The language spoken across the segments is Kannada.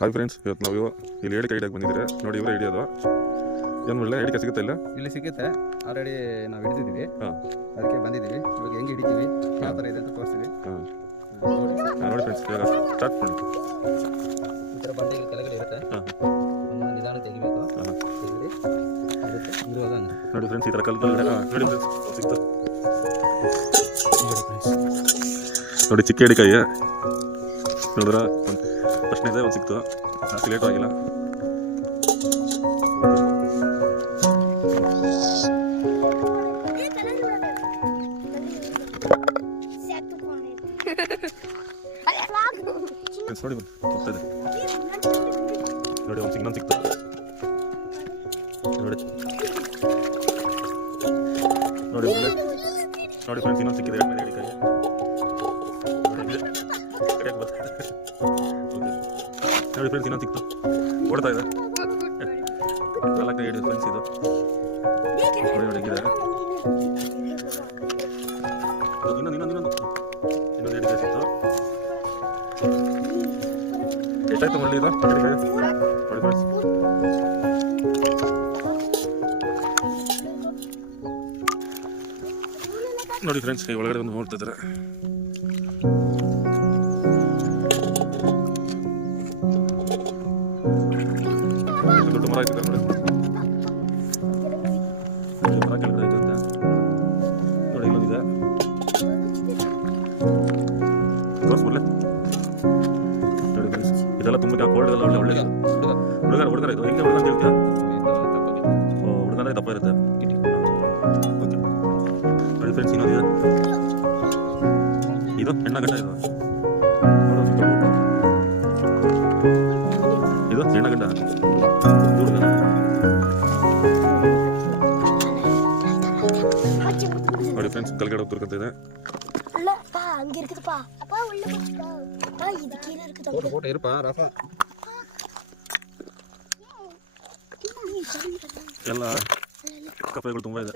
ಹಾಯ್ ಫ್ರೆಂಡ್ಸ್, ಇವತ್ತು ನಾವು ಇಲ್ಲಿ ಏಡಿಕೆ ಹಿಡಿಯೋಕೆ ಬಂದಿದ್ದೀರಾ ನೋಡಿ. ಇವರೇ ಹಿಡಿಯೋದು. ಏನು ಒಳ್ಳೆ ಏಡಿಕೆ ಸಿಗುತ್ತೆ ಇಲ್ಲ? ಇಲ್ಲಿ ಸಿಗುತ್ತೆ. ಆಲ್ರೆಡಿ ನಾವು ಹಿಡಿದಿದ್ದೀವಿ, ಅದಕ್ಕೆ ಬಂದಿದ್ದೀವಿ. ಇವಾಗ ಹೆಂಗೆ ಹಿಡಿತೀವಿ, ಯಾವ ಥರ ಇದೆ ಅಂತ ತೋರಿಸ್ತೀವಿ. ನೋಡಿ ಫ್ರೆಂಡ್ಸ್, ಇವಾಗ ಸ್ಟಾರ್ಟ್ ಮಾಡಿ. ಈ ಥರ ಬಂದು ಇಲ್ಲಿ ಕೆಳಗಡೆ ಇರುತ್ತೆ, ಒಂದು ನಿಧಾನ ತೆಗಿಬೇಕು. ತೆಗೆದು ಇರುವಾಗ ನೋಡಿ ಫ್ರೆಂಡ್ಸ್, ಈ ಥರ ಕಲ್ಲು ನೋಡಿ ಫ್ರೆಂಡ್ಸ್ ಸಿಕ್ತು. ನೋಡಿ ಚಿಕ್ಕ ಏಡಿಕಾಯಿ ನೋಡಿದ್ರ, ಫಸ್ಟ್ನೇದೇ ಒಂದು ಸಿಕ್ತು, ಜಾಸ್ತಿ ಲೇಟು ಆಗಿಲ್ಲ. ನೋಡಿ ಹೋಗ್ತಾಯಿದೆ ನೋಡಿ, ಒಂದು ಇನ್ನೊಂದು ಸಿಕ್ತು ನೋಡಿ. ನೋಡಿ ನೋಡಿ ಫ್ರೆಂಡ್ಸ್, ಇನ್ನೊಂದು ಸಿಕ್ಕಿದೆ ಏಡಿಕಾಯಿ. ನೋಡಿ ಫ್ರೆಂಡ್ಸ್, ಇನ್ನೊಂದು ಸಿಕ್ತು, ಓಡ್ತಾ ಇದೆ. ನಾಲ್ಕನೇ ಹಿಡಿದು ಫ್ರೆಂಡ್ಸ್ ಇದು. ನೋಡಿ ನೋಡಿ ಹೆಂಗಿದೆ. ಇನ್ನೊಂದು ಏಡಿಕಾಯಿ ಸಿಕ್ತು. ಎಷ್ಟಾಯ್ತು ಮರಳಿ ಇದು ಏಡಿಕಾಯಿ? ನೋಡಿ ಫ್ರೆಂಡ್ಸ್, ನೋಡಿ ಫ್ರೆಂಡ್ಸ್, ಕೈ ಒಳಗಡೆ ಒಂದು ನೋಡ್ತಾ ಇದ್ದಾರೆ. ದೊಡ್ಡ ಮರ ಆಯ್ತದೆ ನೋಡಿ, ಮರ ಕೆಳಗಡೆ ಐತೆ ಅಂತ ನೋಡಿ. ಇಲ್ಲೊಂದಿದೆ, ತೋರಿಸ್ಬಿಡ್ಲೆ. ನೋಡಿ ಫ್ರೆಂಡ್ಸ್, ಇದೆಲ್ಲ ತುಂಬ ಕೋಲ್ಡ್ ಎಲ್ಲ ಒಳ್ಳೆ ಒಳ್ಳೆಯದು. ಹುಡುಗರ ಇದು ಹೆಂಗೆ ಹುಡುಗ ಅಂತ ಹೇಳ್ತೀಯ? ಹುಡುಗನೇ ದಪ್ಪ ಇರುತ್ತೆ. ಓಕೆ ನೋಡಿ ಫ್ರೆಂಡ್ಸ್, ಇನ್ನೊಂದಿದೆ. ಇದು ಹೆಣ್ಣ ಗಂಡ. ಇದು ಹೆಣ್ಣ ಗಂಡ. ನೋಡಿ ಫ್ರೆಂಡ್ಸ್, ಕಲ್ಗಡೆ ಹೋಗಿ ತುರ್ಕಂತಿದೆ. ಎಲ್ಲ ಕಪ್ಪೆಗಳು ತುಂಬ ಇದೆ.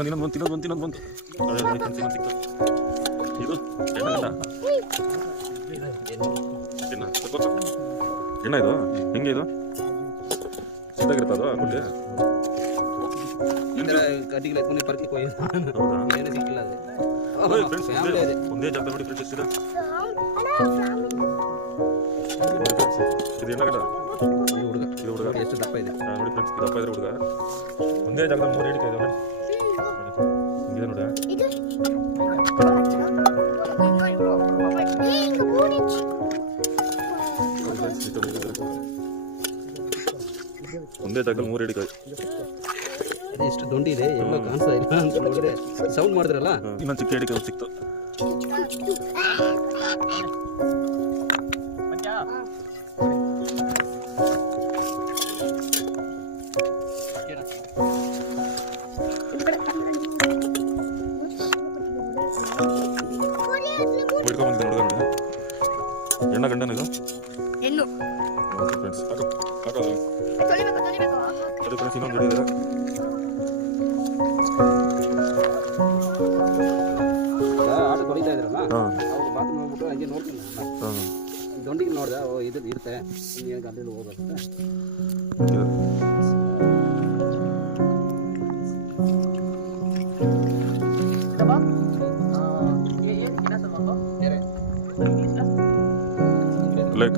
ಇನ್ನೊಂದು ಬಂತು. ಇದು ಎಣ್ಣ ಇದು ಹೆಂಗೆ? ಇದು ಸಿಕ್ಕಾಗಿರುತ್ತೆ ಅದು ಗುಡ್ಡೆ. ಒಂದೇ ಜಾಗ ನೋಡಿ ಫ್ರೆಂಡ್ಸ್, ಎಷ್ಟಿದೆ. ಇದು ಎಣ್ಣ ಗಂಡ. ಇದು ಹುಡುಗ ಎಷ್ಟು ದಪ್ಪ ಇದೆ ನೋಡಿ ಫ್ರೆಂಡ್ಸ್, ದಪ್ಪ ಇದ್ರೆ ಹುಡುಗ. ಒಂದೇ ಜಾಗದ 3 ಏಡಿಕೆ ಇದೆ ನೋಡಿ. ಹಿಂಗಿದೆ ನೋಡಿ. ಒಂದೇ ಜಾಗದಲ್ಲಿ 3 ಏಡಿಕೆ. ಎಷ್ಟು ದೊಡ್ಡ ಇದೆ, ಎಲ್ಲ ಕಾಣಿಸ್ತಾ ಇಲ್ಲ ಅಂತ ನೋಡಿದ್ರೆ ಸೌಂಡ್ ಮಾಡಿದ್ರಲ್ಲ. ಇನ್ನೊಂದು ಚಿಕ್ಕ ಏಡಿಕೆ ಸಿಕ್ತು. ಹಿಡ್ಕೊಂಡ್ಬಂದಿದ್ದೆ ನೋಡಿದ ನೋಡಿ. ಹೆಣ್ಣ ಗಂಡನ ಇದು? ಹೆಣ್ಣು. ಓಕೆ ಫ್ರೆಂಡ್ಸ್, ಹಾಕೋ ನೋಡಿ ಫ್ರೆಂಡ್ಸ್, ಇನ್ನೊಂದು ಹಿಡಿದಿದೆ. ಆಟ ತೊಳಿತಾ ಇದ್ರಲ್ಲ, ಅವ್ರು ಬಾತ್ರೂಮ್ ಹೋಗ್ಬಿಟ್ಟು ಹಂಗೆ ನೋಡ್ತೀನಿ. ದೊಂಡಿಗೆ ನೋಡ್ದೆ, ಇದು ಇರುತ್ತೆ, ಅಲ್ಲಿ ಹೋಗುತ್ತೆ. ಲೈಕ್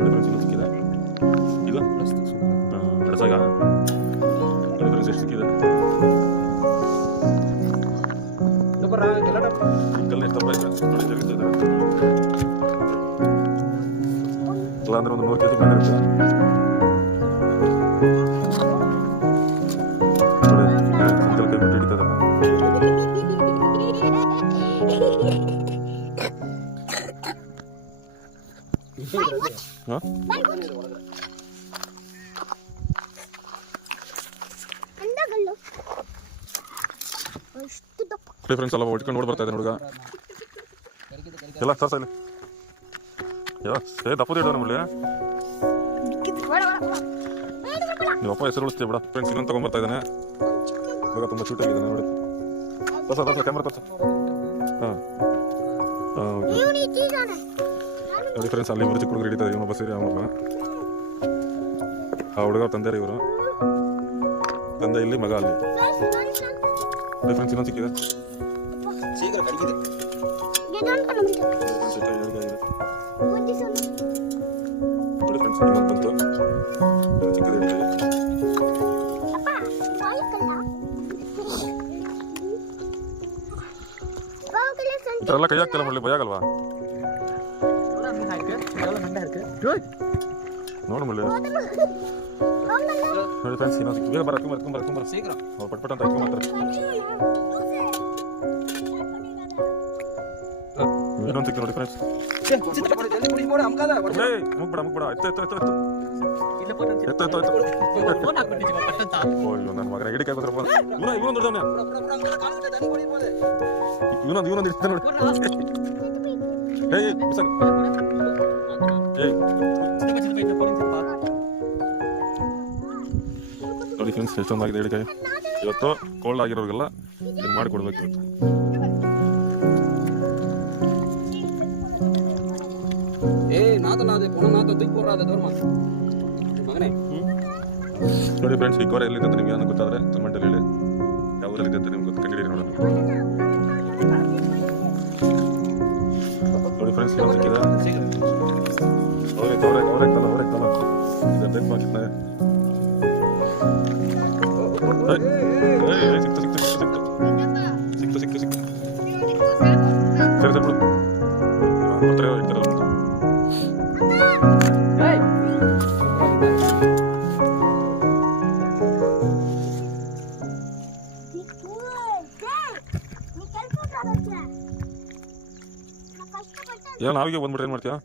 ಇದಲ್ಲ ಇನ್ನೊಂದು ಸಿಕ್ಕಿದೆ. ಇದು ಬೆಳಸಾಗ ಎಷ್ಟು ಸಿಕ್ಕಿದೆ. ಕಲ್ಲು ಎಷ್ಟು ದಪ್ಪ ಇದೆ ನೋಡಿ, ಜರುಗಿಸ್ತಿದ್ದಾರೆ. ಇಲ್ಲ ಅಂದ್ರೆ ಒಂದು 100 kg ಬಂದಿರುತ್ತೆ ನೋಡಿ. ಕೈ ಬಿಟ್ಟು ಹಿಡಿತದ. ಫ್ರೆಂಡ್ಸ್ ಎಲ್ಲ ಹೊಡ್ಕೊಂಡು ನೋಡಿ ಬರ್ತಾ ಇದೆ ಹುಡುಗ. ಎಲ್ಲ ಸರ್ಸ ಇಲ್ಲ ದಪ್ಪದ ಇಡೋ ನಮ್ಮಲ್ಲಿ. ನೀವು ಅಪ್ಪ ಹೆಸರು ಉಳಿಸ್ತೀವಿ ಬಿಡ. ಫ್ರೆಂಡ್ಸ್ ಇನ್ನೊಂದು ತೊಗೊಂಡ್ಬರ್ತಾ ಇದ್ದಾನೆ. ಇವಾಗ ತುಂಬ ಚೂಟಾಗಿದೆ ನೋಡಿ. ತೋರ್ಸ ಕ್ಯಾಮ್ರಾ ತೋರ್ಸ. ಹಾಂ ನೋಡಿ ಫ್ರೆಂಡ್ಸ್, ಅಲ್ಲಿ ಇವರು ಚಿಕ್ಕ ಹುಡುಗರು ಹಿಡಿತಾರೆ. ಇವನೊಬ್ಬ ಸೇರಿ ಅವನೊಬ್ಬ. ಆ ಹುಡುಗ ತಂದೆ ಇವರು, ತಂದೆ ಇಲ್ಲಿ, ಮಗ ಅಲ್ಲಿ. ಫ್ರೆಂಡ್ಸ್ ಇನ್ನೊಂದು ಸಿಕ್ಕಿದೆ. ನೋಡಿ ಫ್ರೆಂಡ್ಸ್, ಇನ್ನೊಂದು ಬಂತು. ಚಿಕ್ಕದು ಹಿಡಿದೆ. ಈ ಥರ ಎಲ್ಲ ಕೈ ಹಾಕ್ತಿಲ್ಲ ಮಾಡಲಿ, ಭಯ ಆಗಲ್ವಾ? ನೋಡು ಮಳ್ಳಿ. ನೋಡಿ ಫ್ರೆಂಡ್ಸ್, ಇನ್ನೊಂದು ಬೇಗ ಬರ ಶೀಘ್ರ ಪಟ್ಪಟ್ ಅಂತ ಹಾಕೊಂಬರ್ತಾರೆ. ಇನ್ನೊಂದು ಸಿಕ್ತು ನೋಡಿ ಫ್ರೆಂಡ್ಸ್. ಮುಗ್ಬೇಡ ಎತ್ತು. ನನ್ನ ಮಗನ ಹಿಡಿಕಾಯ ಇವನೊಂದು ದೊಡ್ಡವನ, ಇವನೊಂದು ಇರ್ತಾನೆ ನೋಡಿ. ಏಯ್ ಬಿಸಾಕು. ನೋಡಿ ಫ್ರೆಂಡ್ಸ್, ಎಷ್ಟೊಂದಾಗಿದೆ ಹಿಡಿಕಾಯಿ. ಇವತ್ತು ಕೋಲ್ಡ್ ಆಗಿರೋರಿಗೆಲ್ಲ ಇದನ್ನು ಮಾಡಿಕೊಡ್ಬೇಕು ಇವತ್ತು. ನೋಡಿ ಫ್ರೆಂಡ್ಸ್, ಈ ಕೋರೆ ಎಲ್ಲಿದೆ ಅಂತ ನಿಮ್ಗೆ ಏನೋ ಗೊತ್ತಾದ್ರೆ ಕಮೆಂಟಲ್ಲಿ ಹೇಳಿ. ಯಾವ ಊರಲ್ಲಿದೆ ಅಂತ ನಿಮ್ಗೆ ಕಂಡುಹಿಡಿಯಿರಿ ನೋಡೋಣ. ನೋಡಿ ಫ್ರೆಂಡ್ಸ್, ಯಾವ ಸಿಕ್ಕಿದೆ. ಅವರೇ ಕಲ ಇದು ಬೇಕು ಹಾಕಿದ್ದೆ. ಸಿಕ್ತು. ಸರಿ ಬಿಡು. ಹತ್ರ ಇಡ್ತಾರಲ್ಲ. ಏನೋ ನಾವಿಗೆ ಬಂದ್ಬಿಟ್ರೆ ಏನು ಮಾಡ್ತೀಯಾ?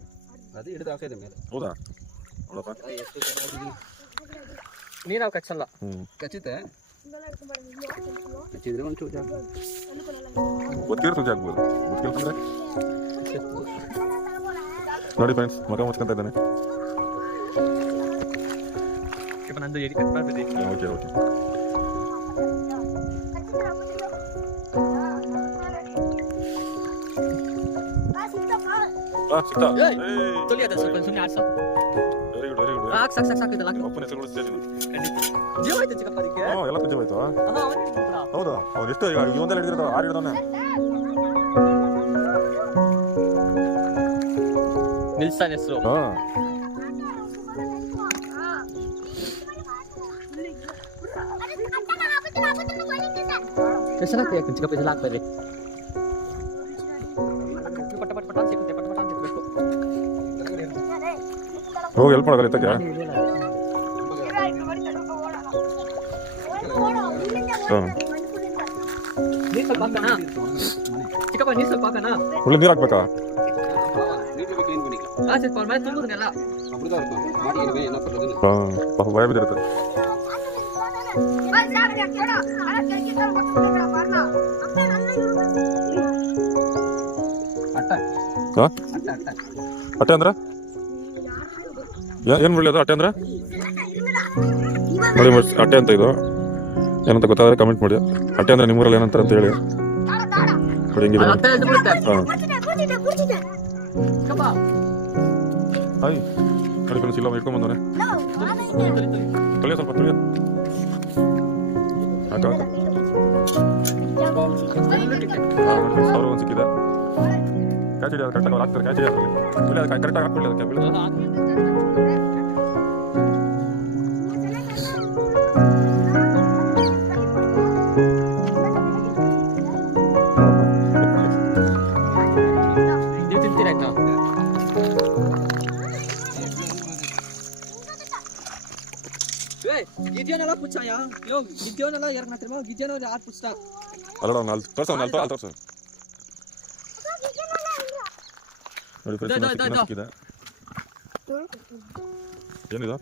ಅದು ಹಿಡಿದು ಹಾಕಿದೆ ಮೇಲೆ. ಹೌದಾ? ನೋಡಪ್ಪ, ನೀರಾವ್ ಕಚ್ಚಲ್ಲ. ಕಚ್ಚುತ್ತೆ, ಕಚ್ಚಿದ್ರೆ ಒಂಚೂರು ಜಾಗ ಗೊತ್ತಿರೋ ಸುಜಿ ಆಗ್ಬೋದು. ಗೊತ್ತಿಲ್ಕಂದ್ರೆ ನೋಡಿ ಫ್ರೆಂಡ್ಸ್, ಮಗ ಮುಚ್ಕೊಂತ ಇದ್ದಾನೆ. ಓಕೆ ಸಿಕ್ತಾ? Very good. ಅಪ್ಪನ ಹೆಸರು ಎಲ್ಲ ಪೂಜೆ ಹೋಯ್ತು. ಹೌದಾ? ಅವ್ರು ಎಷ್ಟು ಈಗ ಒಂದೆಲ್ಲ ಹಿಡಿದಿರ್ತಾವ? 6 ಹಿಡ್ದವನೆ. ನಿಲ್ಸಾನ್ ಹೆಸರು. ಹೋಗಿ ಹೆಲ್ಪ್ ಮಾಡಲ್ಲ ಇತ್ತಕ್ಕೆ. ಒಳ್ಳೆ ನೀರು ಹಾಕ್ಬೇಕಾ? ಭಯ ಬಿದ್ದಿರುತ್ತೆ. ಅಟ್ಟೆ ಅಂದ್ರೆ ಏನು ಒಳ್ಳೇದು? ಅಟ್ಟೆ ಅಂದ್ರೆ ನೋಡಿ, ಅಟ್ಟೆ ಅಂತ ಇದು ಏನಂತ ಗೊತ್ತಾದ್ರೆ ಕಮೆಂಟ್ ಮಾಡಿ. ಅಟ್ಟೆ ಅಂದ್ರೆ ನಿಮ್ಮೂರಲ್ಲಿ ಏನಂತಾರೆ ಅಂತ ಹೇಳಿ. ನೋಡಿ ಹೆಂಗಿದೆ. ಹಾಯ್ ನೋಡಿ ಫ್ರೆಂಡ್ಸ್, ಇಲ್ಲ ಇಟ್ಕೊಂಡ್ ಬಂದವನೆ. ತೊಳೆಯ ಸ್ವಲ್ಪ ತೊಳೆಯ. ಸಾವಿರ ಒಂದು ಸಿಕ್ಕಿದೆ. ಕ್ಯಾಚ್ ಹಿಡಿಯೋದು ಕರೆಕ್ಟಾಗಿ ಅವ್ರು ಹಾಕ್ತಾರೆ. ಕ್ಯಾಚ್ ಹಿಡಿಯೋದ್ರಲ್ಲಿ ಕರೆಕ್ಟಾಗಿ ಹಾಕ್ಬಿಡಿ. ಅದಕ್ಕೆ ಬೀಳೋದು. ಗಿದ್ಯೋನೆಲ್ಲ ಪುಚ್ಚಯ್ಯ. ಯೋ ಗಿದ್ಯೋನೆಲ್ಲ ಯಾರನ್ನ ಹತ್ರ ಗಿದ್ಯೋನ ಯಾರು ಪುಚ್ಚ ಅಲ್ಲ ಅವ್ನು ಅಲ್ಲಿ ತೋರ್ಸ ಅಲ್ಲಿ ತೋರ್ಸ. ನೋಡಿ ಫ್ರೆಂಡ್ಸ್, ಸಿಕ್ಕಿದೆ. ಏನಿದು?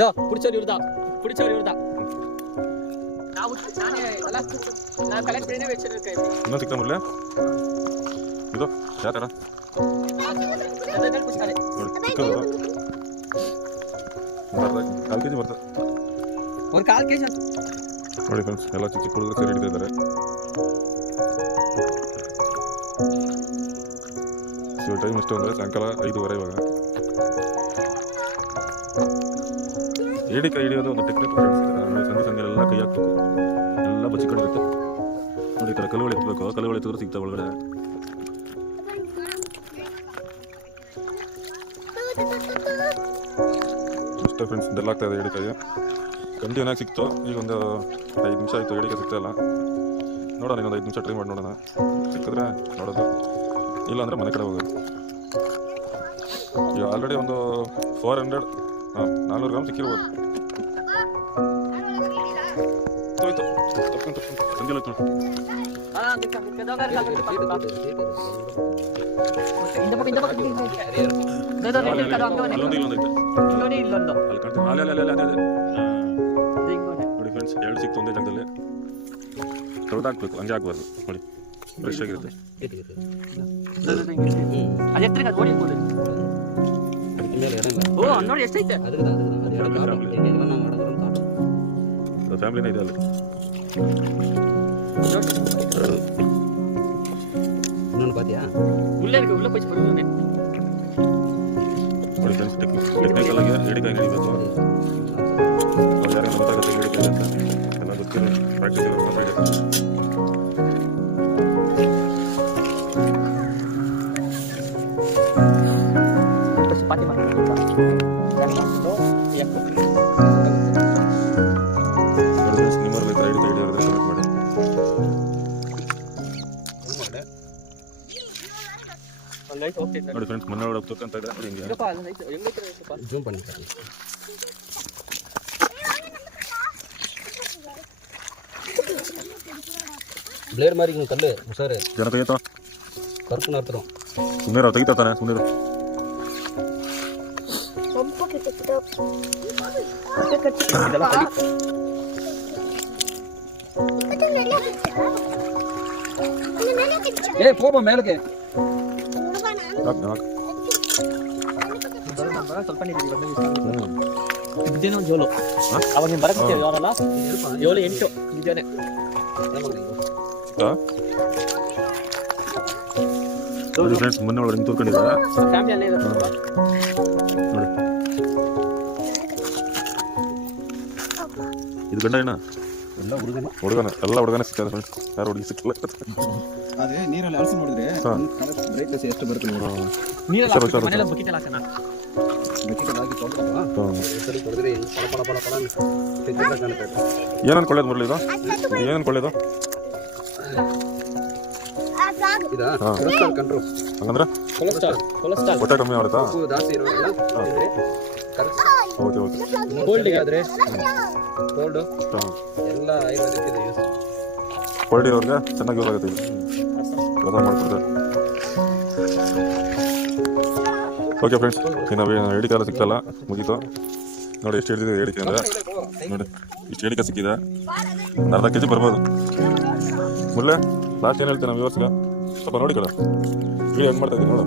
ದೋ ಪುಚ್ಚೋರಿ ಇರ್ದ ನಾವು ನಾನೇ ಅಲ್ಲ ನಾನು ಕಲೆಕ್ಟ್ ಬೇನೆ ವೆಚ್ಚನ ಕೈ ಇನ್ನೂ ಸಿಕ್ತಾ ಮುರ್ಲೆ. ಇದು ಯಾವ ಥರ? ಅದನ್ನ ಪುಚ್ಚಕಾಲೆ ನೋಡಿ ಚಿಕ್ಕದು 4 kg ಬರ್ತದೆ. ಒಂದು 4 kg ನೋಡಿ ಫ್ರೆಂಡ್ಸ್, ಎಲ್ಲ ಚಿಕ್ಕ ಹುಡುಗರು ಸೇರಿ ಹಿಡಿದಿದ್ದಾರೆ. ಸೊ ಟೈಮ್ ಎಷ್ಟು ಅಂದರೆ ಸಾಯಂಕಾಲ 5:30 ಇವಾಗ. ಏಡಿಕಾಯಿ ಹಿಡಿಯೋದು ಒಂದು ಟೆಕ್ನಿಕ್ ಸಂಜೆ ಸಂಜೆಲ್ಲ ಕೈ ಹಾಕ್ಬೇಕು, ಎಲ್ಲ ಬಚ್ಚಿಕೊಂಡಿರುತ್ತೆ ನೋಡಿ. ಈ ಥರ ಕಲ್ಲುಗಳು ಎತ್ತಬೇಕು, ಕಲ್ಲುಗಳು ಎತ್ತಿದ್ರೆ ಸಿಗ್ತಾವೆ ಒಳಗಡೆ. ಅಷ್ಟೇ ಫ್ರೆಂಡ್ಸ್, ಇದೆಲ್ಲ ಆಗ್ತಾ ಇದೆ ಏಡಿಕಾಯಿ. ಕಂಟಿನ್ಯೂ ಸಿಕ್ತು. ಈಗ ಒಂದು 5 ನಿಮಿಷ ಆಯಿತು, ಏಡಿಕಾಯಿ ಸಿಗ್ತಾ ಇಲ್ಲ. ನೋಡೋಣ, ಇನ್ನೊಂದು 5 ನಿಮಿಷ ಟ್ರೈ ಮಾಡಿ ನೋಡೋಣ. ಸಿಕ್ಕಿದ್ರೆ ನೋಡೋದು, ಇಲ್ಲ ಅಂದರೆ ಮನೆ ಕಡೆ ಹೋಗೋದು. ಈಗ ಆಲ್ರೆಡಿ ಒಂದು 400 400 ಗ್ರಾಮ್ ಸಿಕ್ಕಿರ್ಬೋದು. ಹೋಯ್ತು ತಪ್ಕೊಂಡು ಸಂಜೆ ಹೋಯ್ತು. ನೋಡಿ ಫ್ರೆಂಡ್ಸ್, 2 ಸಿಕ್ತು ಒಂದೇ ಜಾಗದಲ್ಲಿ. ತೊಳೆದಾಕ್ಬೇಕು, ಹಂಗೆ ಆಗ್ಬಾರ್ದು ನೋಡಿ, ಫ್ರೆಶ್ ಆಗಿರುತ್ತೆ. ನೋಡಿ ಎಷ್ಟೈತೆ ಫ್ಯಾಮಿಲಿನೇ ಇದೆ ಅಲ್ಲಿ. ಇನ್ನೊಂದು ಪಾತಿಯಾ ನೋಡಿ ಫ್ರೆಂಡ್ಸ್, ಟೆಕ್ನಿಕಲ್ ಆಗಿ ಏಡಿಕಾಯಿ ಹಿಡಿಬೇಕು. ಯಾರಿಗೂ ಗೊತ್ತಾಗುತ್ತೆ ಏಡಿಕಾಯಿ ಅಂತ, ಎಲ್ಲ ಗೊತ್ತಿಲ್ಲ, ಪ್ರಾಕ್ಟೀಸ್ ಇರೋದು ಮಾತ್ರ ಇದೆ. ನಿಮ್ಮಲ್ಲಿ ಏಡಿಕಾಯಿ ಹಿಡಿಯೋದ್ರೆ ಕಮೆಂಟ್ ಮಾಡಿ. ನೋಡಿ ಫ್ರೆಂಡ್ಸ್, ಮನೆ ಒಳಗೆ ತೋರ್ಕೊಂತ ಇದ್ದಾರೆ ನೋಡಿ. ಹಿಂಗೆ ಜೂಮ್ பண்ணி ಬ್ಲೇಡ್ ಮಾರಿ ಕಲ್ಲು ಹುಷಾರು ಜನ ತೆಗಿತಾವ, ಕರ್ಕೊಂಡು ಬರ್ತಾರ. ಸುಮ್ಮನೆ ತೆಗಿತಾನೆ, ಸುಮ್ಮನೆ ಹೋಗ ಮೇಲಕ್ಕೆ ಸ್ವಲ್ಪ ಇದೇನೋ ಜೋಲು ಅವಾಗ ನೀವು ಬರಕ್ಕೆ ಅವರಲ್ಲ 7-8 ಇದೇನೆ. ನೋಡಿ ಫ್ರೆಂಡ್ಸ್, ಮೊನ್ನೆ ಒಳಗೆ ಹಿಂಗೆ ತೋರ್ಕೊಂಡಿದ್ದಾರೆ ಫ್ಯಾಮಿಲಿ ಅಲ್ಲೇ ಇದ್ದಾರೆ ನೋಡಿ. ಇದು ಗಂಡ ಹೆಣ್ಣ? ಹುಡುಗನ, ಎಲ್ಲ ಹುಡುಗನೇ ಸಿಗ್ತಾರೆ ಫ್ರೆಂಡ್ಸ್, ಯಾರು ಹುಡುಗಿ ಸಿಕ್ಕಿಲ್ಲ. ಅದೇ ನೀರಲ್ಲಿ ಅಳಿಸಿ ನೋಡಿದ್ರೆ ಬ್ರೈಟ್ನೆಸ್ ಎಷ್ಟು ಬರುತ್ತೆ ನೋಡಿ. ನೀರಲ್ಲಿ ಮನೆಯಲ್ಲಿ ಬಕೆಟ್ ಎಲ್ಲ ಹಾಕೋಣ. ಏನು ಅನ್ಕೊಳ್ಳೋದು ಮುರಳಿ? ಇದು ಏನು ಅನ್ಕೊಳ್ಳೋದು? ಕಂಟ್ರೋಲ್ ಹಂಗಂದ್ರೆ ಹೊಟ್ಟೆ ಕಮ್ಮಿ ಆಗುತ್ತಾ? Okay okay. ಕೋಲ್ಡಿಗೆ ಆದರೆ ಕೋಲ್ಡು ಎಲ್ಲ ಆಯುರ್ವೇದಿಕ್ ಯೂಸ್. ಕೋಲ್ಡ್ ಇರೋರಿಗೆ ಚೆನ್ನಾಗಿ ಯೂಸ್ ಆಗುತ್ತೆ. ಇದು ಪ್ರಧಾನ ಮಾಡ್ಕೊಡ್ತಾರೆ. ಓಕೆ ಫ್ರೆಂಡ್ಸ್, ಇನ್ನು ಏಡಿಕಾಯಿ ಸಿಗ್ತಲ್ಲ, ಮುಗೀತು. ನೋಡಿ ಎಷ್ಟು ಹಿಡಿದಿದೆ ಏಡಿಕಾಯಿ ಅಂದರೆ, ನೋಡಿ ಇಷ್ಟು ಏಡಿಕಾಯಿ ಸಿಕ್ಕಿದೆ. ಒಂದು ಅರ್ಧ kg ಬರ್ಬೋದು. ಮುರಳಿ ಲಾಸ್ಟ್ ಏನು ಹೇಳ್ತೀನಿ ನಮ್ಮ ವ್ಯೂವರ್ಸ್ಗೆ? ಸ್ವಲ್ಪ ನೋಡಿ ಕಡ ವಿಡಿಯೋ ಹೆಂಗೆ ಮಾಡ್ತಾ ಇದ್ದೀನಿ ನೋಡು.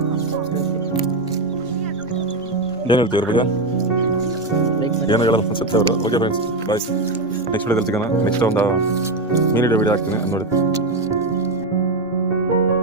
ಏನು ಹೇಳ್ತೀವಿ ಇವ್ರ ಬಗ್ಗೆ? ಏನು ಹೇಳಲ್ಲ ಅನ್ಸುತ್ತೆ ಅವರು. ಓಕೆ ಫ್ರೆಂಡ್ಸ್, ಬಾಯ್. ನೆಕ್ಸ್ಟ್ ವಿಡಿಯೋದಲ್ಲಿ ಸಿಗೋಣ. ನೆಕ್ಸ್ಟ್ ಒಂದು ಮೀನ್ ವಿಡಿಯೋ ಹಾಕ್ತೀನಿ ನೋಡಿ.